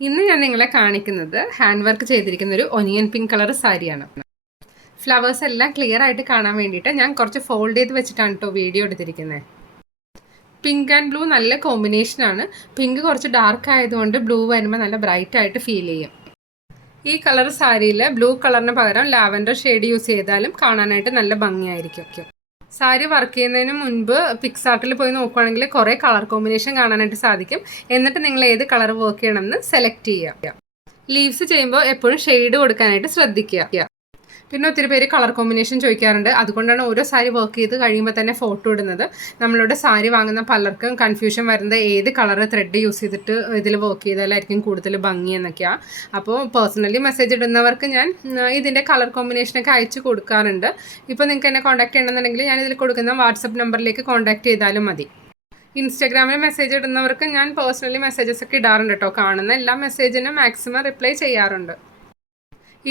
ഇന്ന് ഞാൻ നിങ്ങളെ കാണിക്കുന്നത് ഹാൻഡ് വർക്ക് ചെയ്തിരിക്കുന്ന ഒരു ഒനിയൻ പിങ്ക് കളർ സാരിയാണ്. ഫ്ലവേഴ്സ് എല്ലാം ക്ലിയർ ആയിട്ട് കാണാൻ വേണ്ടിയിട്ട് ഞാൻ കുറച്ച് ഫോൾഡ് ചെയ്ത് വെച്ചിട്ടാണ് കേട്ടോ വീഡിയോ എടുത്തിരിക്കുന്നത്. പിങ്ക് ആൻഡ് ബ്ലൂ നല്ല കോമ്പിനേഷനാണ്. പിങ്ക് കുറച്ച് ഡാർക്ക് ആയതുകൊണ്ട് ബ്ലൂ വരുമ്പോൾ നല്ല ബ്രൈറ്റ് ആയിട്ട് ഫീൽ ചെയ്യും. ഈ കളർ സാരിയിൽ ബ്ലൂ കളറിന് പകരം ലാവൻഡർ ഷെയ്ഡ് യൂസ് ചെയ്താലും കാണാനായിട്ട് നല്ല ഭംഗിയായിരിക്കും. സാരി വർക്ക് ചെയ്യുന്നതിന് മുൻപ് പിക്സാർട്ടിൽ പോയി നോക്കുകയാണെങ്കിൽ കുറേ കളർ കോമ്പിനേഷൻ കാണാനായിട്ട് സാധിക്കും. എന്നിട്ട് നിങ്ങൾ ഏത് കളർ വർക്ക് ചെയ്യണമെന്ന് സെലക്ട് ചെയ്യുക. ലീവ്സ് ചെയ്യുമ്പോൾ എപ്പോഴും ഷെയ്ഡ് കൊടുക്കാനായിട്ട് ശ്രദ്ധിക്കുക. പിന്നെ ഒത്തിരി പേര് കളർ കോമ്പിനേഷൻ ചോദിക്കാറുണ്ട്. അതുകൊണ്ടാണ് ഓരോ സാരി വർക്ക് ചെയ്ത് കഴിയുമ്പോൾ തന്നെ ഫോട്ടോ ഇടുന്നത്. നമ്മളുടെ സാരി വാങ്ങുന്ന പലർക്കും കൺഫ്യൂഷൻ വരുന്നത് ഏത് കളർ ത്രെഡ് യൂസ് ചെയ്തിട്ട് ഇതിൽ വർക്ക് ചെയ്താലായിരിക്കും കൂടുതൽ ഭംഗി എന്നൊക്കെയാണ്. അപ്പോൾ പേഴ്സണലി മെസ്സേജ് ഇടുന്നവർക്ക് ഞാൻ ഇതിൻ്റെ കളർ കോമ്പിനേഷനൊക്കെ അയച്ചു കൊടുക്കാറുണ്ട്. ഇപ്പോൾ നിങ്ങൾക്ക് എന്നെ കോൺടാക്ട് ചെയ്യണമെന്നുണ്ടെങ്കിൽ ഞാൻ ഇതിൽ കൊടുക്കുന്ന വാട്സപ്പ് നമ്പറിലേക്ക് കോൺടാക്ട് ചെയ്താലും മതി. ഇൻസ്റ്റാഗ്രാമിൽ മെസ്സേജ് ഇടുന്നവർക്ക് ഞാൻ പേഴ്സണലി മെസ്സേജസ് ഒക്കെ ഇടാറുണ്ട് കേട്ടോ. കാണുന്ന എല്ലാ മെസ്സേജിനും മാക്സിമം റിപ്ലൈ ചെയ്യാറുണ്ട്.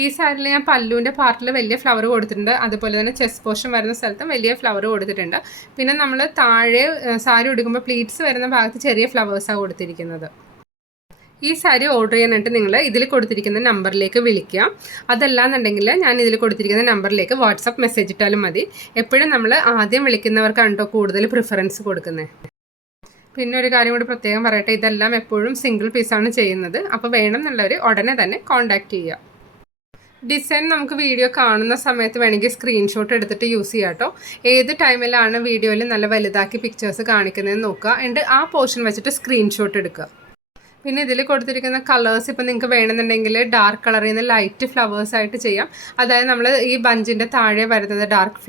ഈ സാരിയിൽ ഞാൻ പല്ലുവിൻ്റെ പാർട്ടിൽ വലിയ ഫ്ലവർ കൊടുത്തിട്ടുണ്ട്. അതുപോലെ തന്നെ ചെസ്റ്റ് പോർഷൻ വരുന്ന സ്ഥലത്തും വലിയ ഫ്ലവർ കൊടുത്തിട്ടുണ്ട്. പിന്നെ നമ്മൾ താഴെ സാരി ഉടുക്കുമ്പോൾ പ്ലീറ്റ്സ് വരുന്ന ഭാഗത്ത് ചെറിയ ഫ്ലവേഴ്സാണ് കൊടുത്തിരിക്കുന്നത്. ഈ സാരി ഓർഡർ ചെയ്യാനായിട്ട് നിങ്ങൾ ഇതിൽ കൊടുത്തിരിക്കുന്ന നമ്പറിലേക്ക് വിളിക്കുക. അതല്ലാന്നുണ്ടെങ്കിൽ ഞാൻ ഇതിൽ കൊടുത്തിരിക്കുന്ന നമ്പറിലേക്ക് വാട്സപ്പ് മെസ്സേജ് ഇട്ടാലും മതി. എപ്പോഴും നമ്മൾ ആദ്യം വിളിക്കുന്നവർക്കാണ് കേട്ടോ കൂടുതൽ പ്രിഫറൻസ് കൊടുക്കുന്നത്. പിന്നെ ഒരു കാര്യം കൂടി പ്രത്യേകം പറയട്ടെ, ഇതെല്ലാം എപ്പോഴും സിംഗിൾ പീസാണ് ചെയ്യുന്നത്. അപ്പോൾ വേണമെന്നുള്ളവർ ഉടനെ തന്നെ കോൺടാക്റ്റ് ചെയ്യുക. ഡിസൈൻ നമുക്ക് വീഡിയോ കാണുന്ന സമയത്ത് വേണമെങ്കിൽ സ്ക്രീൻഷോട്ട് എടുത്തിട്ട് യൂസ് ചെയ്യാം കേട്ടോ. ഏത് ടൈമിലാണ് വീഡിയോയിൽ നല്ല വലുതാക്കി പിക്ചേഴ്സ് കാണിക്കുന്നതെന്ന് നോക്കുക. എന്നിട്ട് ആ പോർഷൻ വെച്ചിട്ട് സ്ക്രീൻഷോട്ട് എടുക്കുക. പിന്നെ ഇതിൽ കൊടുത്തിരിക്കുന്ന കളേഴ്സ് ഇപ്പം നിങ്ങൾക്ക് വേണമെന്നുണ്ടെങ്കിൽ ഡാർക്ക് കളറിൽ നിന്ന് ലൈറ്റ് ഫ്ലവേഴ്സായിട്ട് ചെയ്യാം. അതായത് നമ്മൾ ഈ ബഞ്ചിൻ്റെ താഴെ വരുന്നത് ഡാർക്ക്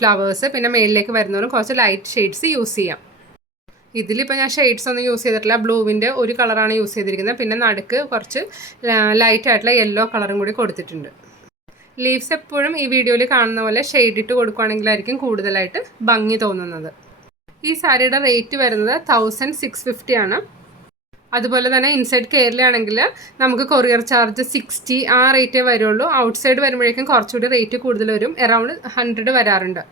ഫ്ലവേഴ്സ്, പിന്നെ മേളിലേക്ക് വരുന്നവരും കുറച്ച് ലൈറ്റ് ഷെയ്ഡ്സ് യൂസ് ചെയ്യാം. ഇതിലിപ്പോൾ ഞാൻ ഷെയ്ഡ്സ് ഒന്നും യൂസ് ചെയ്തിട്ടില്ല. ബ്ലൂവിൻ്റെ ഒരു കളറാണ് യൂസ് ചെയ്തിരിക്കുന്നത്. പിന്നെ നടുക്ക് കുറച്ച് ലൈറ്റ് ആയിട്ടുള്ള യെല്ലോ കളറും കൂടി കൊടുത്തിട്ടുണ്ട്. ലീവ്സ് എപ്പോഴും ഈ വീഡിയോയിൽ കാണുന്ന പോലെ ഷെയ്ഡ് ഇട്ട് കൊടുക്കുകയാണെങ്കിലായിരിക്കും കൂടുതലായിട്ട് ഭംഗി തോന്നുന്നത്. ഈ സാരിയുടെ റേറ്റ് വരുന്നത് 1650 ആണ്. അതുപോലെ തന്നെ ഇൻസൈഡ് കേരളയാണെങ്കിൽ നമുക്ക് കൊറിയർ ചാർജ് 60 ആ റേറ്റേ വരുള്ളൂ. ഔട്ട്സൈഡ് വരുമ്പോഴേക്കും കുറച്ചുകൂടി റേറ്റ് കൂടുതൽ വരും. അറൗണ്ട് 100 വരാറുണ്ട്.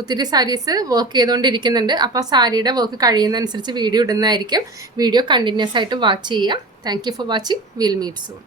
ഒത്തിരി സാരീസ് വർക്ക് ചെയ്തുകൊണ്ടിരിക്കുന്നുണ്ട്. അപ്പോൾ സാരിയുടെ വർക്ക് കഴിയുന്നതനുസരിച്ച് വീഡിയോ ഇടുന്നതായിരിക്കും. വീഡിയോ കണ്ടിന്യൂസ് ആയിട്ട് വാച്ച് ചെയ്യുക. Thank you for watching. Will meet soon.